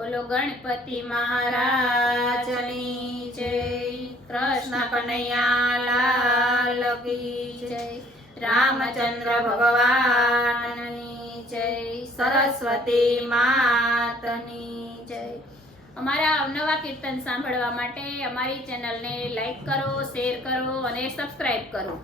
બોલો ગણપતિ મહારાજની જય, કૃષ્ણ કનૈયા લાલ કી જય, રામચંદ્ર ભગવાનની જય, સરસ્વતી માતની જય। અમારા અવનવા કીર્તન સાંભળવા માટે અમારી ચેનલને લાઈક કરો, શેર કરો અને સબસ્ક્રાઇબ કરો।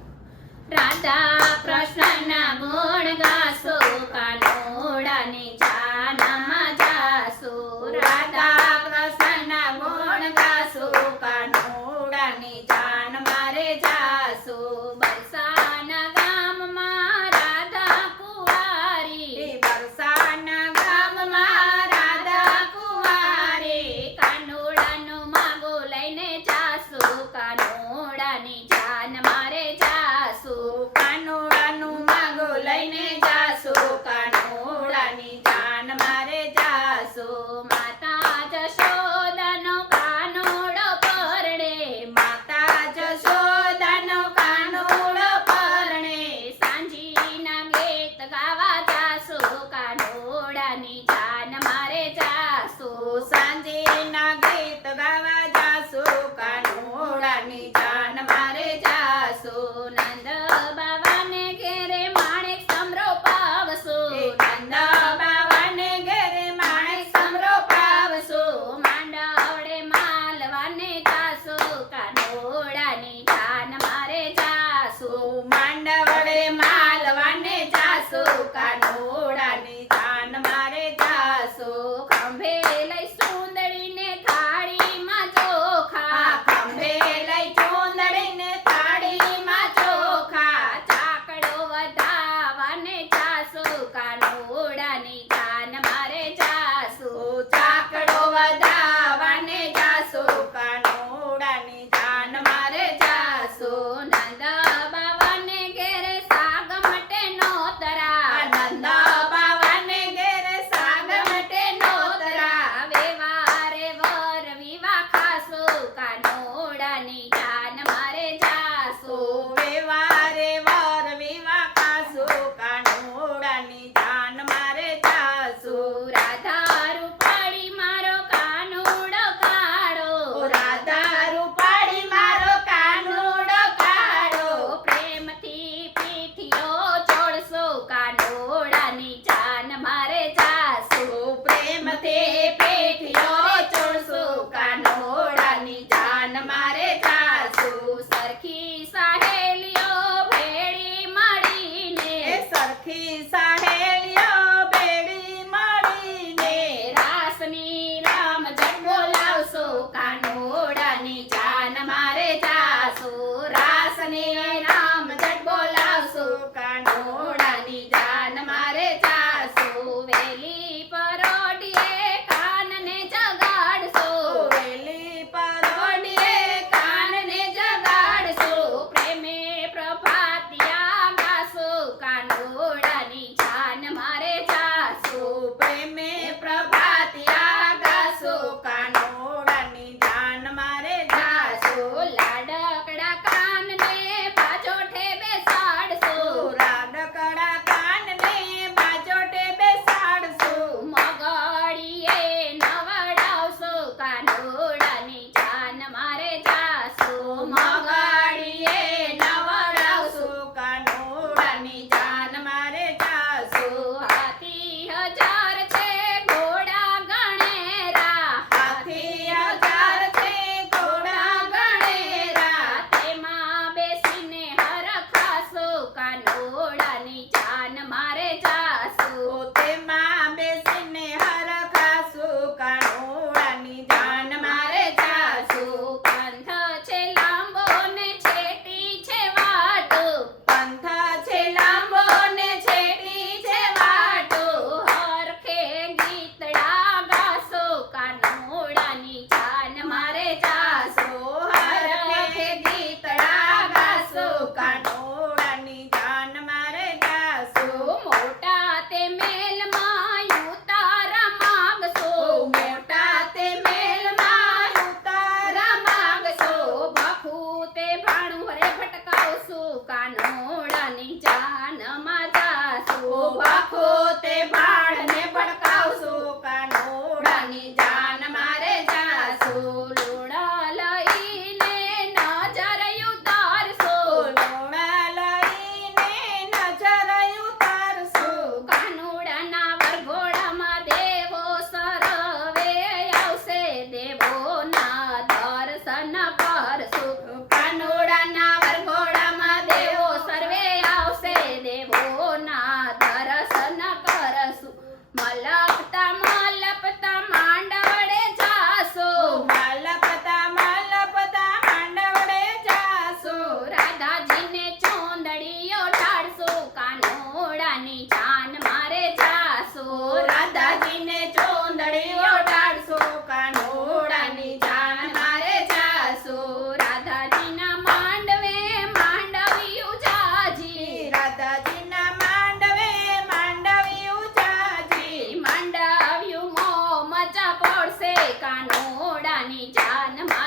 રાધા કૃષ્ણના ગુણ ગાસો, કાનોડાની જાનમાં જાસો। રાધા કૃષ્ણના ગુણ ગાસો, કાનોડાની જાન મારે જાસો। બરસાના ગામમાં રાધા કુંવારી, બરસાના ગામમાં રાધા કુંવારી, કાનોડાનો માગો લઈને જાસો, કાનોડાની જાન મારે જાસો। કાનોડાનું માગો લઈને જાસો, કાનોડાની જાન મારે જાસો। માતા જશોદાનો કાનોડો પરણે, માતા જશોદાનો કાનોડો પરણે, સાંજીના ગીત ગાવા જાસો, કાનોડાની જાન મારે જાસો। સાંજેના ગીત ગાવા જાસો, કાનોડાની જાન મારે જાસો। નંદ બાવાને ઘેરે માણેક સમરો પાવસો, નંદ બાવાને ઘેરે માણેક સમરો પાવસો। માંડવડે માલવાને જાસો, કાનોડાની જાન મારે જાસો। માંડવડે માલવાને જાસો, કાનોડાની જાન મારે જાસો। ખંભે લઈ સુંદરીને થાળીમાં ચોખા, ખંભે લઈ સુંદરીને થાળીમાં ચોખા, ચાકડો વધાવાને જાસો, કાનોડાની જાન મારે જાસો। ચાકડો વધાવાને જાસો, કાનોડાની જાન મારે જાસો। નંદ બાવાને ઘેરે સાગ મટે નોતરા, નંદ બાવાને ઘેરે સાગ મટે નોતરા, વેવારે વર વિવા ખાસો, કાનોડાની જાન મારે જાસો। વેવારે વર વિવા ખાસો, કાનોડાની જાન મારે જાસો। રાધા રૂપાળી મારો કાનો કાનોડાની જાન મારી